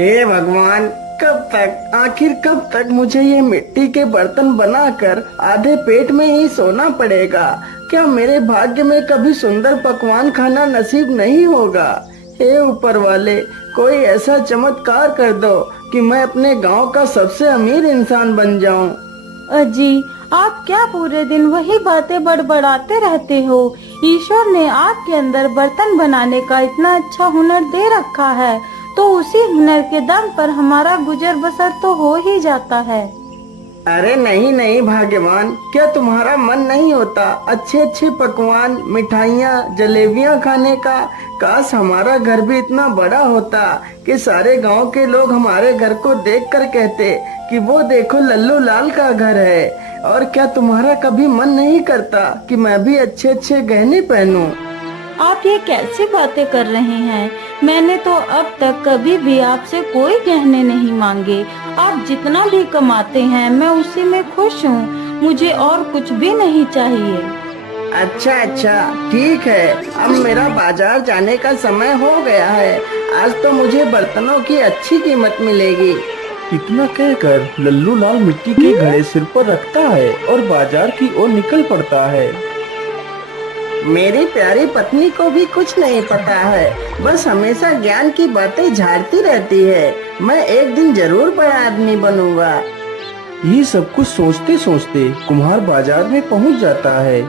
हे भगवान, आखिर कब तक मुझे ये मिट्टी के बर्तन बनाकर आधे पेट में ही सोना पड़ेगा? क्या मेरे भाग्य में कभी सुंदर पकवान खाना नसीब नहीं होगा? हे ऊपर वाले, कोई ऐसा चमत्कार कर दो कि मैं अपने गांव का सबसे अमीर इंसान बन जाऊं। अजी, आप क्या पूरे दिन वही बातें बड़बड़ाते रहते हो? ईश्वर ने आपके अंदर बर्तन बनाने का इतना अच्छा हुनर दे रखा है, तो उसी हुनर के दम पर हमारा गुजर बसर तो हो ही जाता है। अरे नहीं नहीं भाग्यवान, क्या तुम्हारा मन नहीं होता अच्छे अच्छे पकवान, मिठाइयाँ, जलेबियाँ खाने का? काश हमारा घर भी इतना बड़ा होता कि सारे गांव के लोग हमारे घर को देखकर कहते कि वो देखो लल्लू लाल का घर है। और क्या तुम्हारा कभी मन नहीं करता कि मैं भी अच्छे अच्छे गहने पहनूं? आप ये कैसी बातें कर रहे हैं? मैंने तो अब तक कभी भी आपसे कोई गहने नहीं मांगे। आप जितना भी कमाते हैं मैं उसी में खुश हूँ। मुझे और कुछ भी नहीं चाहिए। अच्छा, ठीक है। अब मेरा बाजार जाने का समय हो गया है। आज तो मुझे बर्तनों की अच्छी कीमत मिलेगी। इतना कहकर लल्लू लाल मिट्टी के घड़े सिर पर रखता है और बाजार की ओर निकल पड़ता है। मेरी प्यारी पत्नी को भी कुछ नहीं पता है, बस हमेशा ज्ञान की बातें झाड़ती रहती है। मैं एक दिन जरूर बड़ा आदमी बनूंगा। ये सब कुछ सोचते सोचते कुम्हार बाजार में पहुंच जाता है।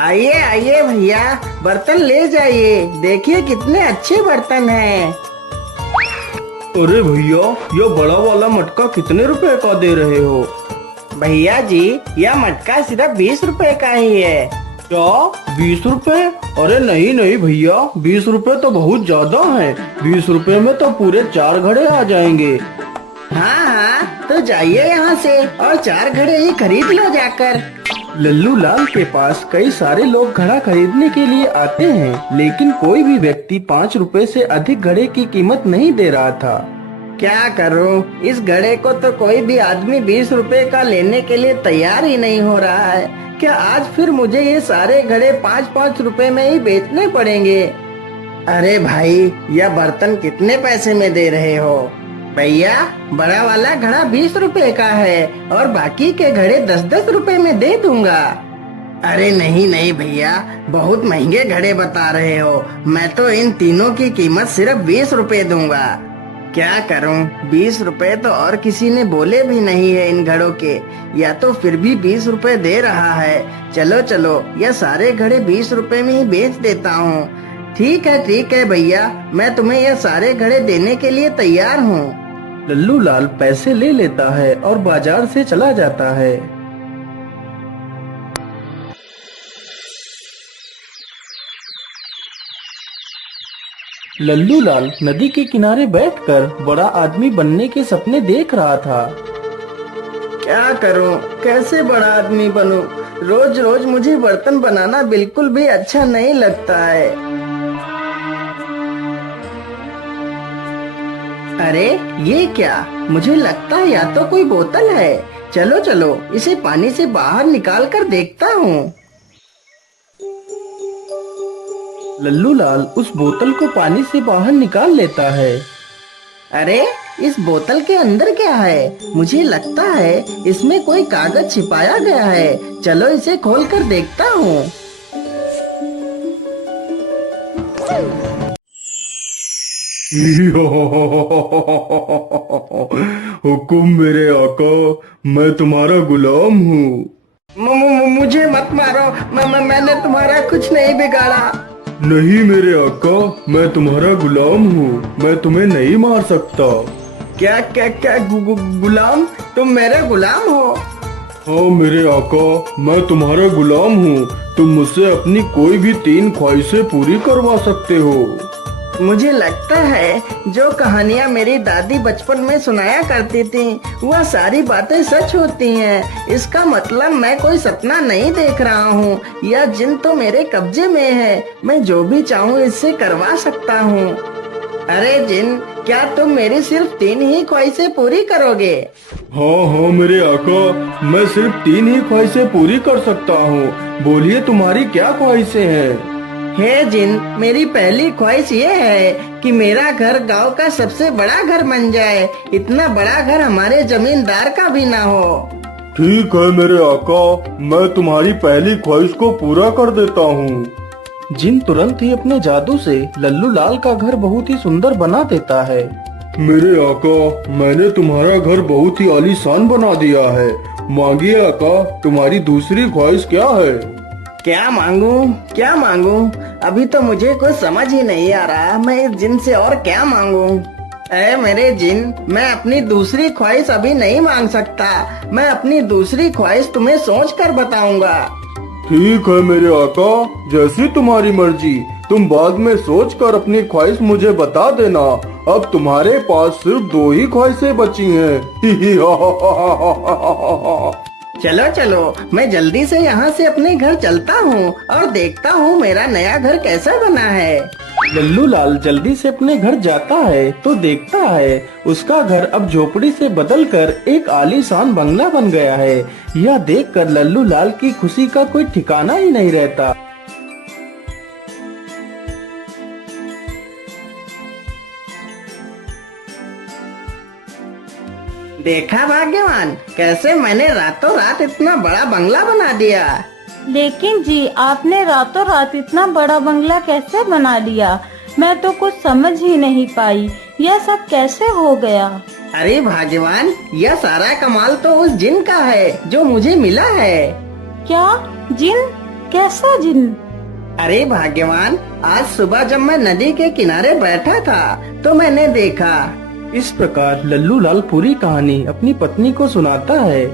आइए आइए भैया, बर्तन ले जाइए। देखिए कितने अच्छे बर्तन हैं। अरे भैया, यह बड़ा वाला मटका कितने रुपए का दे रहे हो? भैया जी, यह मटका सिर्फ 20 रुपए का ही है। क्या 20 रुपए? अरे नहीं नहीं भैया, 20 रुपए तो बहुत ज्यादा है। 20 रुपए में तो पूरे 4 घड़े आ जाएंगे। हाँ, तो जाइए यहाँ से और 4 घड़े ही खरीद लो जाकर। लल्लू लाल के पास कई सारे लोग घड़ा खरीदने के लिए आते हैं, लेकिन कोई भी व्यक्ति 5 रुपए से अधिक घड़े की कीमत नहीं दे रहा था। क्या करूं, इस घड़े को तो कोई भी आदमी 20 रुपए का लेने के लिए तैयार ही नहीं हो रहा है। क्या आज फिर मुझे ये सारे घड़े 5-5 रुपए में ही बेचने पड़ेंगे? अरे भाई, यह बर्तन कितने पैसे में दे रहे हो? भैया, बड़ा वाला घड़ा 20 रुपए का है और बाकी के घड़े 10-10 रुपए में दे दूंगा। अरे नहीं नहीं भैया, बहुत महंगे घड़े बता रहे हो। मैं तो इन तीनों की कीमत सिर्फ 20 रुपए दूंगा। क्या करूं, 20 रुपए तो और किसी ने बोले भी नहीं है इन घड़ों के, या तो फिर भी 20 रुपए दे रहा है। चलो चलो, यह सारे घड़े 20 रुपए में ही बेच देता हूँ। ठीक है भैया, मैं तुम्हें यह सारे घड़े देने के लिए तैयार हूँ। लल्लू लाल पैसे ले लेता है और बाजार से चला जाता है। लल्लू लाल नदी के किनारे बैठकर बड़ा आदमी बनने के सपने देख रहा था। क्या करूं, कैसे बड़ा आदमी बनूं? रोज रोज मुझे बर्तन बनाना बिल्कुल भी अच्छा नहीं लगता है। अरे ये क्या, मुझे लगता है या तो कोई बोतल है। चलो चलो, इसे पानी से बाहर निकाल कर देखता हूँ। लल्लू लाल उस बोतल को पानी से बाहर निकाल लेता है। अरे इस बोतल के अंदर क्या है? मुझे लगता है इसमें कोई कागज छिपाया गया है। चलो इसे खोल कर देखता हूँ। हुकुम मेरे आका, मैं तुम्हारा गुलाम हूँ। मुझे मत मारो, मैंने तुम्हारा कुछ नहीं बिगाड़ा। नहीं मेरे आका, मैं तुम्हारा गुलाम हूँ, मैं तुम्हें नहीं मार सकता। क्या क्या क्या गुलाम? तुम मेरे गुलाम हो? हाँ मेरे आका, मैं तुम्हारा गुलाम हूँ। तुम मुझसे अपनी कोई भी 3 ख्वाहिशें पूरी करवा सकते हो। मुझे लगता है जो कहानियाँ मेरी दादी बचपन में सुनाया करती थी, वह सारी बातें सच होती हैं। इसका मतलब मैं कोई सपना नहीं देख रहा हूँ। यह जिन तो मेरे कब्जे में है। मैं जो भी चाहूँ इससे करवा सकता हूँ। अरे जिन, क्या तुम मेरी सिर्फ 3 ही ख्वाहिशें पूरी करोगे? हाँ हाँ मेरे आका, मैं सिर्फ 3 ही ख्वाहिशें पूरी कर सकता हूँ। बोलिए तुम्हारी क्या ख्वाहिशें हैं? हे जिन, मेरी पहली ख्वाहिश ये है कि मेरा घर गांव का सबसे बड़ा घर बन जाए। इतना बड़ा घर हमारे जमींदार का भी ना हो। ठीक है मेरे आका, मैं तुम्हारी पहली ख्वाहिश को पूरा कर देता हूँ। जिन तुरंत ही अपने जादू से लल्लू लाल का घर बहुत ही सुंदर बना देता है। मेरे आका, मैंने तुम्हारा घर बहुत ही आलीशान बना दिया है। मांगिए आका, तुम्हारी दूसरी ख्वाहिश क्या है? क्या मांगू, क्या मांगू? अभी तो मुझे कुछ समझ ही नहीं आ रहा मैं इस जिन से और क्या मांगू। अरे मेरे जिन, मैं अपनी दूसरी ख्वाहिश अभी नहीं मांग सकता। मैं अपनी दूसरी ख्वाहिश तुम्हें सोच कर बताऊंगा। ठीक है मेरे आका, जैसी तुम्हारी मर्जी। तुम बाद में सोच कर अपनी ख्वाहिश मुझे बता देना। अब तुम्हारे पास सिर्फ 2 ही ख्वाहिशें बची हैं। चलो चलो, मैं जल्दी से यहाँ से अपने घर चलता हूँ और देखता हूँ मेरा नया घर कैसा बना है। लल्लू लाल जल्दी से अपने घर जाता है तो देखता है उसका घर अब झोपड़ी से बदलकर एक आलीशान बंगला बन गया है। यह देखकर लल्लू लाल की खुशी का कोई ठिकाना ही नहीं रहता। देखा भाग्यवान, कैसे मैंने रातों रात इतना बड़ा बंगला बना दिया। लेकिन जी, आपने रातों रात इतना बड़ा बंगला कैसे बना लिया? मैं तो कुछ समझ ही नहीं पाई, यह सब कैसे हो गया? अरे भाग्यवान, यह सारा कमाल तो उस जिन का है जो मुझे मिला है। क्या? जिन? कैसा जिन? अरे भाग्यवान, आज सुबह जब मैं नदी के किनारे बैठा था तो मैंने देखा। इस प्रकार लल्लू लाल पूरी कहानी अपनी पत्नी को सुनाता है।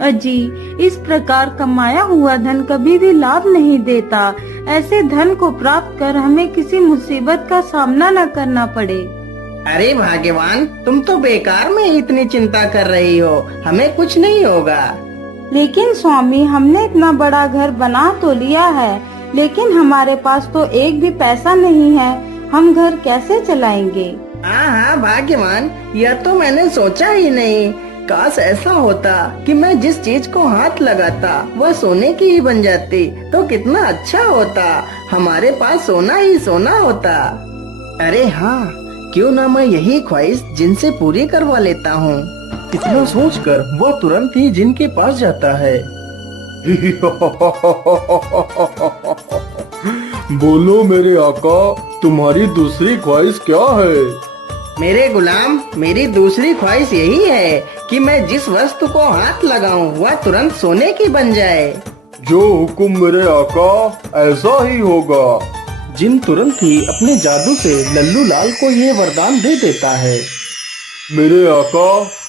अजी, इस प्रकार कमाया हुआ धन कभी भी लाभ नहीं देता। ऐसे धन को प्राप्त कर हमें किसी मुसीबत का सामना न करना पड़े। अरे भाग्यवान, तुम तो बेकार में इतनी चिंता कर रही हो, हमें कुछ नहीं होगा। लेकिन स्वामी, हमने इतना बड़ा घर बना तो लिया है, लेकिन हमारे पास तो एक भी पैसा नहीं है। हम घर कैसे चलाएंगे? हाँ हाँ भाग्यवान, यह तो मैंने सोचा ही नहीं। काश ऐसा होता कि मैं जिस चीज को हाथ लगाता वह सोने की ही बन जाती तो कितना अच्छा होता। हमारे पास सोना ही सोना होता। अरे हाँ, क्यों ना मैं यही ख्वाहिश जिनसे पूरी करवा लेता हूँ। इतना सोचकर वह तुरंत ही जिन के पास जाता है। बोलो मेरे आका, तुम्हारी दूसरी ख्वाहिश क्या है? मेरे गुलाम, मेरी दूसरी ख्वाहिश यही है कि मैं जिस वस्तु को हाथ लगाऊं वह तुरंत सोने की बन जाए। जो हुक्म मेरे आका, ऐसा ही होगा। जिन तुरंत ही अपने जादू से लल्लू लाल को यह वरदान दे देता है। मेरे आका,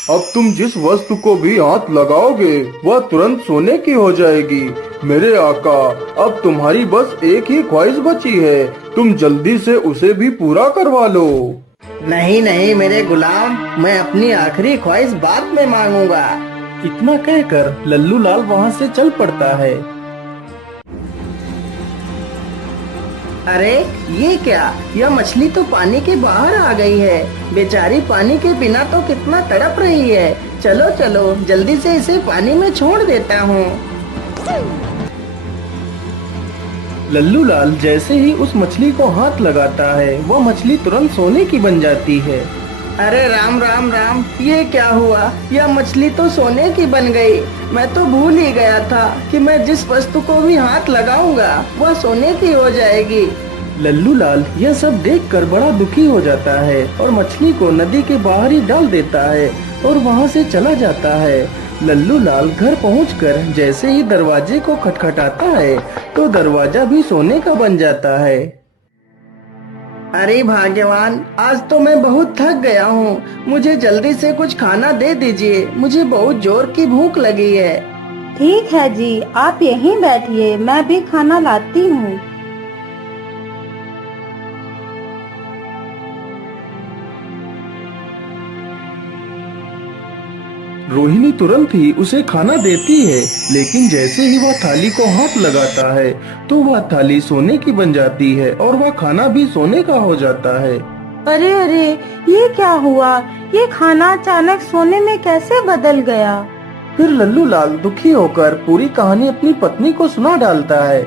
अब तुम जिस वस्तु को भी हाथ लगाओगे वह तुरंत सोने की हो जाएगी। मेरे आका, अब तुम्हारी बस एक ही ख्वाहिश बची है, तुम जल्दी से उसे भी पूरा करवा लो। नहीं नहीं मेरे गुलाम, मैं अपनी आखिरी ख्वाहिश बाद में मांगूंगा। इतना कहकर लल्लू लाल वहाँ से चल पड़ता है। अरे ये क्या, यह मछली तो पानी के बाहर आ गई है। बेचारी पानी के बिना तो कितना तड़प रही है। चलो चलो, जल्दी से इसे पानी में छोड़ देता हूँ। लल्लू लाल जैसे ही उस मछली को हाथ लगाता है वह मछली तुरंत सोने की बन जाती है। अरे राम राम राम, ये क्या हुआ? यह मछली तो सोने की बन गई। मैं तो भूल ही गया था कि मैं जिस वस्तु को भी हाथ लगाऊंगा वह सोने की हो जाएगी। लल्लू लाल यह सब देखकर बड़ा दुखी हो जाता है और मछली को नदी के बाहर ही डाल देता है और वहाँ से चला जाता है। लल्लू लाल घर पहुंचकर जैसे ही दरवाजे को खटखटाता है तो दरवाजा भी सोने का बन जाता है। अरे भाग्यवान, आज तो मैं बहुत थक गया हूँ। मुझे जल्दी से कुछ खाना दे दीजिए, मुझे बहुत जोर की भूख लगी है। ठीक है जी, आप यहीं बैठिए, मैं भी खाना लाती हूँ। रोहिणी तुरंत ही उसे खाना देती है, लेकिन जैसे ही वह थाली को हाथ लगाता है तो वह थाली सोने की बन जाती है और वह खाना भी सोने का हो जाता है। अरे अरे, ये क्या हुआ? ये खाना अचानक सोने में कैसे बदल गया? फिर लल्लू लाल दुखी होकर पूरी कहानी अपनी पत्नी को सुना डालता है।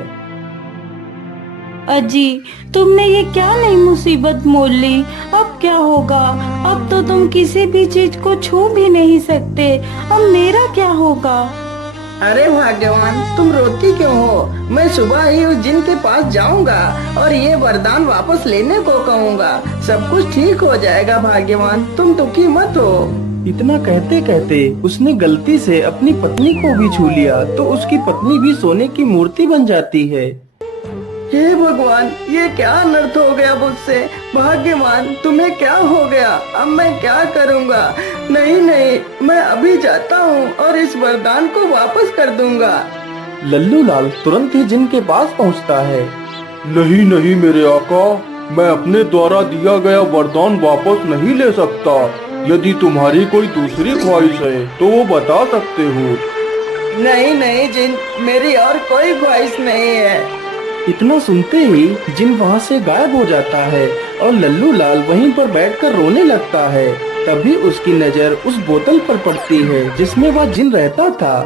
अजी, तुमने ये क्या नई मुसीबत मोल ली? अब क्या होगा? अब तो तुम किसी भी चीज को छू भी नहीं सकते। अब मेरा क्या होगा? अरे भाग्यवान, तुम रोती क्यों हो? मैं सुबह ही उस जिन के पास जाऊंगा और ये वरदान वापस लेने को कहूँगा। सब कुछ ठीक हो जाएगा भाग्यवान, तुम दुखी मत हो। इतना कहते कहते उसने गलती से अपनी पत्नी को भी छू लिया तो उसकी पत्नी भी सोने की मूर्ति बन जाती है। हे भगवान, ये क्या अनर्थ हो गया मुझसे? भाग्यवान, तुम्हें क्या हो गया? अब मैं क्या करूँगा? नहीं नहीं, मैं अभी जाता हूँ और इस वरदान को वापस कर दूंगा। लल्लू लाल तुरंत ही जिन के पास पहुँचता है। नहीं नहीं मेरे आका, मैं अपने द्वारा दिया गया वरदान वापस नहीं ले सकता। यदि तुम्हारी कोई दूसरी ख्वाहिश है तो वो बता सकते हो। नहीं नहीं जिन, मेरी और कोई ख्वाहिश नहीं है। इतना सुनते ही जिन वहाँ से गायब हो जाता है और लल्लू लाल वहीं पर बैठकर रोने लगता है। तभी उसकी नजर उस बोतल पर पड़ती है जिसमें वह जिन रहता था।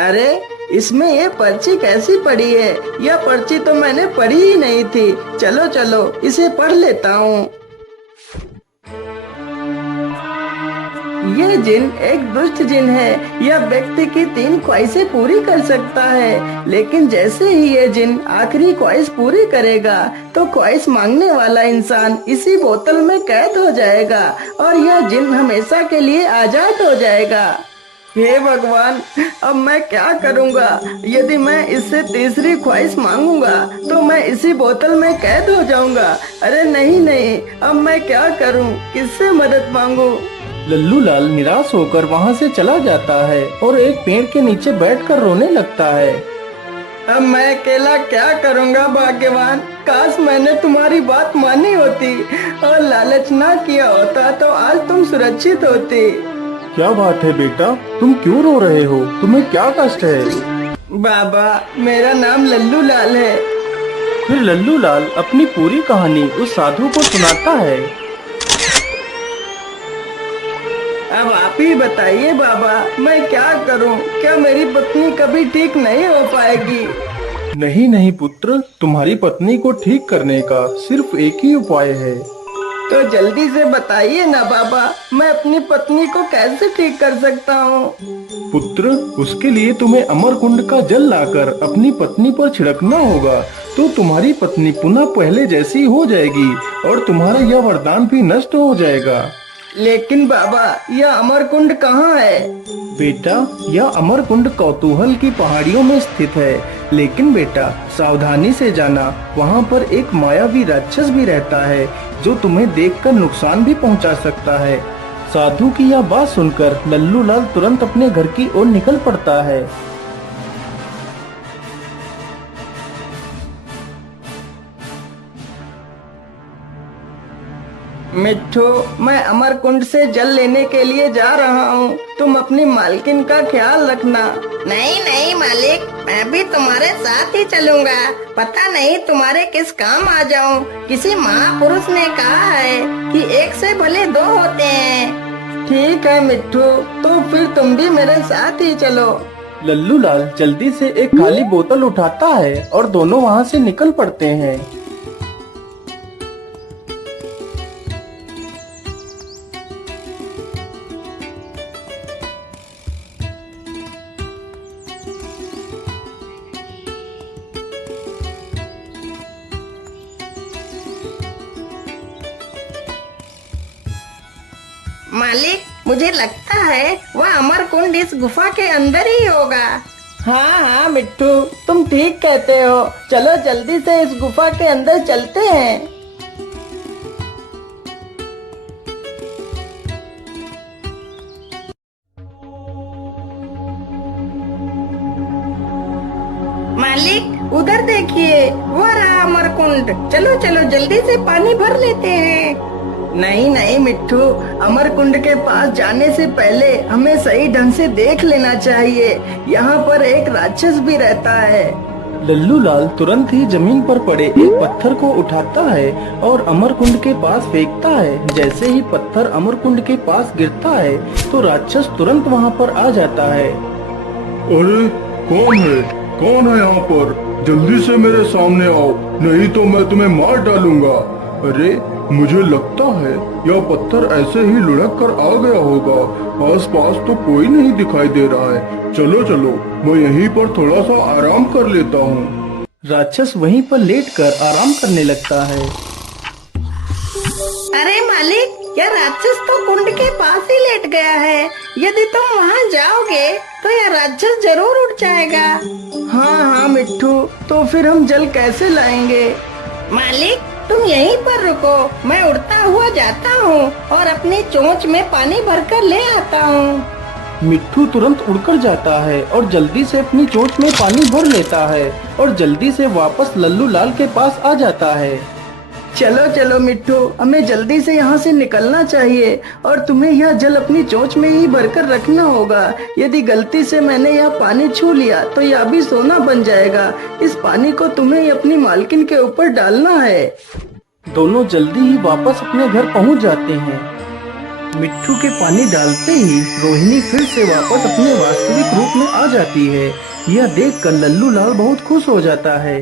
अरे, इसमें ये पर्ची कैसी पड़ी है? यह पर्ची तो मैंने पढ़ी ही नहीं थी। चलो चलो, इसे पढ़ लेता हूँ। ये जिन एक दुष्ट जिन है। यह व्यक्ति की 3 ख्वाहिशें पूरी कर सकता है, लेकिन जैसे ही ये जिन आखिरी ख्वाहिश पूरी करेगा तो ख्वाहिश मांगने वाला इंसान इसी बोतल में कैद हो जाएगा और यह जिन हमेशा के लिए आजाद हो जाएगा। हे भगवान, अब मैं क्या करूँगा? यदि मैं इससे तीसरी ख्वाहिश मांगूंगा तो मैं इसी बोतल में कैद हो जाऊंगा। अरे नहीं नहीं, अब मैं क्या करूँ? किससे मदद मांगू? लल्लू लाल निराश होकर वहाँ से चला जाता है और एक पेड़ के नीचे बैठकर रोने लगता है। अब मैं अकेला क्या करूँगा भाग्यवान? काश मैंने तुम्हारी बात मानी होती और लालच ना किया होता तो आज तुम सुरक्षित होती। क्या बात है बेटा, तुम क्यों रो रहे हो? तुम्हें क्या कष्ट है? बाबा, मेरा नाम लल्लू लाल है। फिर लल्लू लाल अपनी पूरी कहानी उस साधु को सुनाता है। अब आप ही बताइए बाबा, मैं क्या करूं? क्या मेरी पत्नी कभी ठीक नहीं हो पाएगी? नहीं नहीं पुत्र, तुम्हारी पत्नी को ठीक करने का सिर्फ एक ही उपाय है। तो जल्दी से बताइए ना बाबा, मैं अपनी पत्नी को कैसे ठीक कर सकता हूँ? पुत्र, उसके लिए तुम्हें अमर कुंड का जल लाकर अपनी पत्नी पर छिड़कना होगा, तो तुम्हारी पत्नी पुनः पहले जैसी हो जाएगी और तुम्हारा यह वरदान भी नष्ट हो जाएगा। लेकिन बाबा, यह अमर कुंड कहाँ है? बेटा, यह अमर कुंड कौतूहल की पहाड़ियों में स्थित है। लेकिन बेटा, सावधानी से जाना, वहाँ पर एक मायावी राक्षस भी रहता है जो तुम्हें देखकर नुकसान भी पहुँचा सकता है। साधु की यह बात सुनकर लल्लू लाल तुरंत अपने घर की ओर निकल पड़ता है। मिट्ठू, मैं अमर कुंड से जल लेने के लिए जा रहा हूँ। तुम अपनी मालकिन का ख्याल रखना। नहीं नहीं मालिक, मैं भी तुम्हारे साथ ही चलूँगा। पता नहीं तुम्हारे किस काम आ जाऊँ। किसी महापुरुष ने कहा है कि एक से भले 2 होते हैं। ठीक है मिट्ठू, तो फिर तुम भी मेरे साथ ही चलो। लल्लू लाल जल्दी से एक खाली बोतल उठाता है और दोनों वहाँ से निकल पड़ते हैं। मालिक, मुझे लगता है वह अमर कुंड इस गुफा के अंदर ही होगा। हाँ हाँ मिट्टू, तुम ठीक कहते हो। चलो जल्दी से इस गुफा के अंदर चलते हैं। मालिक, उधर देखिए, वो रहा अमर कुंड। चलो चलो जल्दी से पानी भर लेते हैं। नहीं नहीं मिट्टू, अमरकुंड के पास जाने से पहले हमें सही ढंग से देख लेना चाहिए। यहाँ पर एक राक्षस भी रहता है। लल्लू लाल तुरंत ही जमीन पर पड़े एक पत्थर को उठाता है और अमरकुंड के पास फेंकता है। जैसे ही पत्थर अमरकुंड के पास गिरता है तो राक्षस तुरंत वहाँ पर आ जाता है। अरे कौन है? कौन है यहाँ पर? जल्दी से मेरे सामने आओ, नहीं तो मैं तुम्हें मार डालूंगा। अरे मुझे लगता है यह पत्थर ऐसे ही लुढ़क कर आ गया होगा। आस पास तो कोई नहीं दिखाई दे रहा है। चलो चलो, मैं यहीं पर थोड़ा सा आराम कर लेता हूँ। राक्षस वहीं पर लेटकर आराम करने लगता है। अरे मालिक, यह राक्षस तो कुंड के पास ही लेट गया है। यदि तुम वहाँ जाओगे तो यह राक्षस जरूर उठ जाएगा। हाँ हाँ मिट्टू, तो फिर हम जल कैसे लाएंगे? मालिक तुम यहीं पर रुको, मैं उड़ता हुआ जाता हूँ और अपनी चोंच में पानी भरकर ले आता हूँ। मिट्टू तुरंत उड़कर जाता है और जल्दी से अपनी चोंच में पानी भर लेता है और जल्दी से वापस लल्लू लाल के पास आ जाता है। चलो चलो मिट्टू, हमें जल्दी से यहाँ से निकलना चाहिए और तुम्हें यह जल अपनी चोंच में ही भरकर रखना होगा। यदि गलती से मैंने यह पानी छू लिया तो यह भी सोना बन जाएगा। इस पानी को तुम्हें अपनी मालकिन के ऊपर डालना है। दोनों जल्दी ही वापस अपने घर पहुँच जाते हैं। मिट्टू के पानी डालते ही रोहिणी फिर से वापस अपने वास्तविक रूप में आ जाती है। यह देखकर लल्लू लाल बहुत खुश हो जाता है।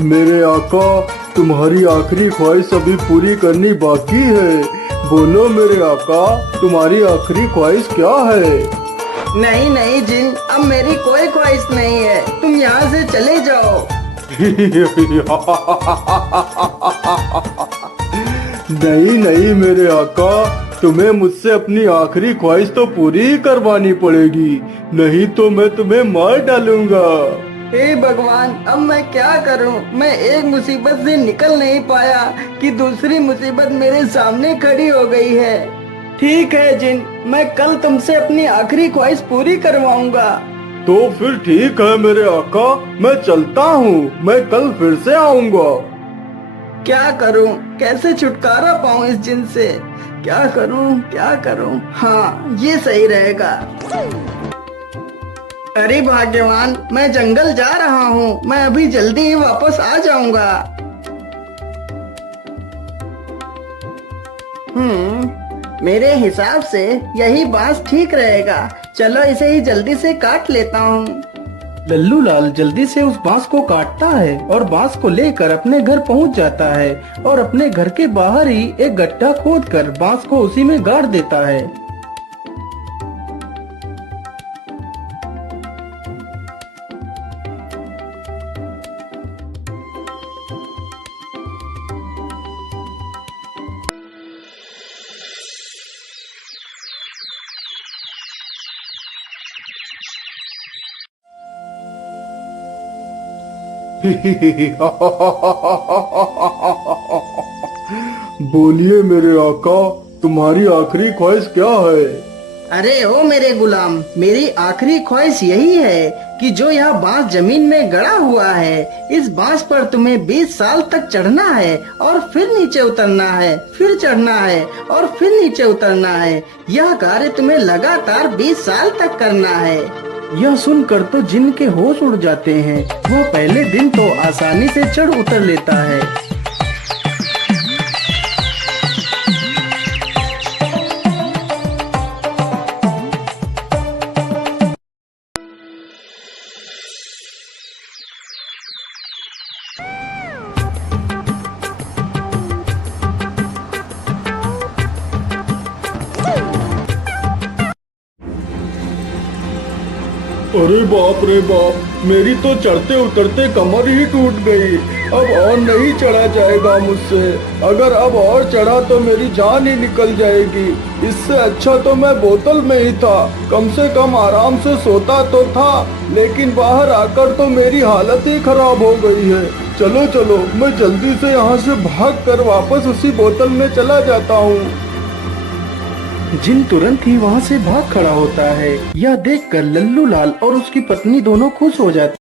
मेरे आका, तुम्हारी आखिरी ख्वाहिश अभी पूरी करनी बाकी है। बोलो मेरे आका, तुम्हारी आखिरी ख्वाहिश क्या है? नहीं नहीं जिन, अब मेरी कोई ख्वाहिश नहीं है। तुम यहाँ से चले जाओ। नहीं नहीं मेरे आका, तुम्हें मुझसे अपनी आखिरी ख्वाहिश तो पूरी ही करवानी पड़ेगी, नहीं तो मैं तुम्हें मार डालूंगा। हे भगवान, अब मैं क्या करूं? मैं एक मुसीबत से निकल नहीं पाया कि दूसरी मुसीबत मेरे सामने खड़ी हो गई है। ठीक है जिन, मैं कल तुमसे अपनी आखिरी ख्वाहिश पूरी करवाऊंगा। तो फिर ठीक है मेरे आका, मैं चलता हूँ। मैं कल फिर से आऊंगा। क्या करूं? कैसे छुटकारा पाऊं इस जिन से? क्या करूं? क्या करूं? हाँ, ये सही रहेगा। अरे भाग्यवान, मैं जंगल जा रहा हूँ। मैं अभी जल्दी ही वापस आ जाऊंगा। मेरे हिसाब से यही बांस ठीक रहेगा। चलो इसे ही जल्दी से काट लेता हूँ। लल्लू लाल जल्दी से उस बांस को काटता है और बांस को लेकर अपने घर पहुंच जाता है और अपने घर के बाहर ही एक गड्ढा खोदकर बांस को उसी में गाड़ देता है। बोलिए मेरे आका, तुम्हारी आखिरी ख्वाहिश क्या है? अरे ओ मेरे गुलाम, मेरी आखिरी ख्वाहिश यही है कि जो यह बांस जमीन में गड़ा हुआ है, इस बांस पर तुम्हें 20 साल तक चढ़ना है और फिर नीचे उतरना है, फिर चढ़ना है और फिर नीचे उतरना है। यह कार्य तुम्हें लगातार 20 साल तक करना है। यह सुनकर तो जिन के होश उड़ जाते हैं। वह पहले दिन तो आसानी से चढ़ उतर लेता है। अरे बाप रे बाप, मेरी तो चढ़ते उतरते कमर ही टूट गई। अब और नहीं चढ़ा जाएगा मुझसे। अगर अब और चढ़ा तो मेरी जान ही निकल जाएगी। इससे अच्छा तो मैं बोतल में ही था, कम से कम आराम से सोता तो था। लेकिन बाहर आकर तो मेरी हालत ही खराब हो गई है। चलो चलो, मैं जल्दी से यहाँ से भाग कर वापस उसी बोतल में चला जाता हूँ। जिन तुरंत ही वहाँ से भाग खड़ा होता है। यह देखकर लल्लू लाल और उसकी पत्नी दोनों खुश हो जाते